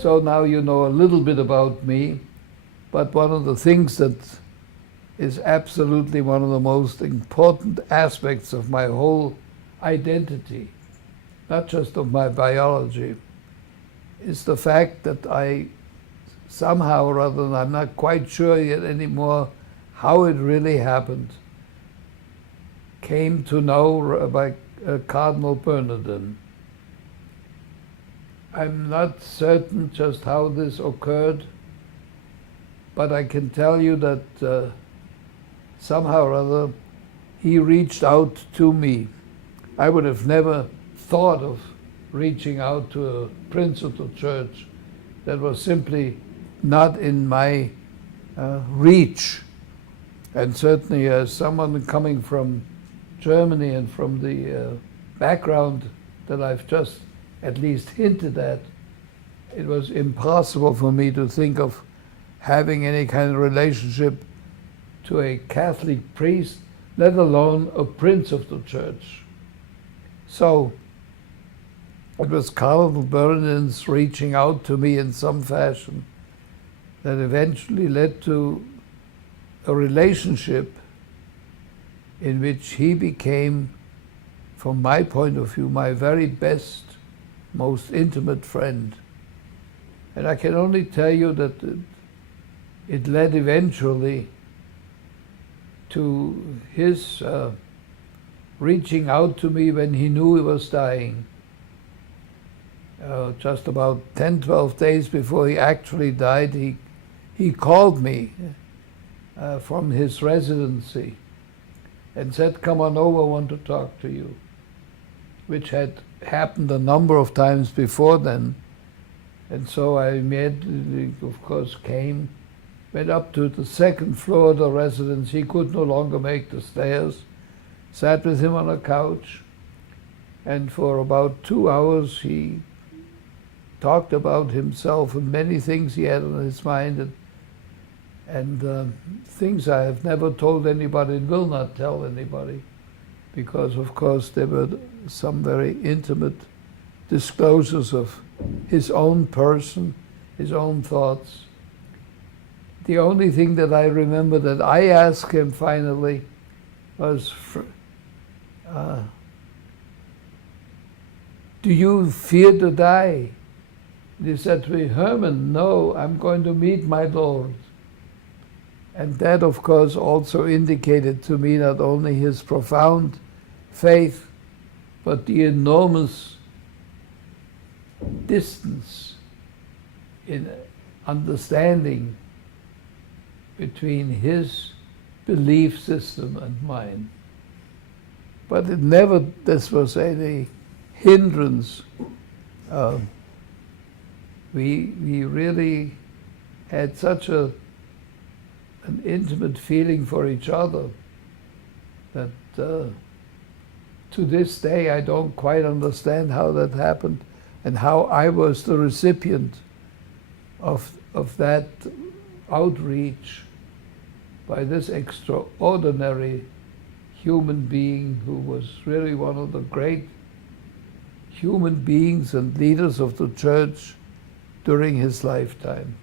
So now you know a little bit about me, but one of the things that is absolutely one of the most important aspects of my whole identity, not just of my biology, is the fact that I somehow or other, and I'm not quite sure yet anymore how it really happened, came to know Rabbi Cardinal Bernardin. I'm not certain just how this occurred, but I can tell you that somehow or other he reached out to me. I would have never thought of reaching out to a prince of the church. That was simply not in my reach. And certainly as someone coming from Germany and from the background that I've just at least hinted at, it was impossible for me to think of having any kind of relationship to a Catholic priest, let alone a prince of the church. So it was Cardinal Bernardin's reaching out to me in some fashion that eventually led to a relationship in which he became, from my point of view, my very best, most intimate friend. And I can only tell you that it led eventually to his reaching out to me when he knew he was dying. Just about 10, 12 days before he actually died, he called me from his residency and said, "Come on over, I want to talk to you," which had happened a number of times before then. And so I immediately, of course, came, went up to the second floor of the residence. He could no longer make the stairs, sat with him on a couch, and for about 2 hours he talked about himself and many things he had on his mind, and things I have never told anybody and will not tell anybody, because of course there were some very intimate disclosures of his own person, his own thoughts. The only thing that I remember that I asked him finally was, "Do you fear to die?" And he said to me, "Herman, no, I'm going to meet my Lord." And that, of course, also indicated to me not only his profound faith, but the enormous distance in understanding between his belief system and mine. But it never, this was any hindrance. We really had such an intimate feeling for each other that to this day I don't quite understand how that happened and how I was the recipient of that outreach by this extraordinary human being who was really one of the great human beings and leaders of the church during his lifetime.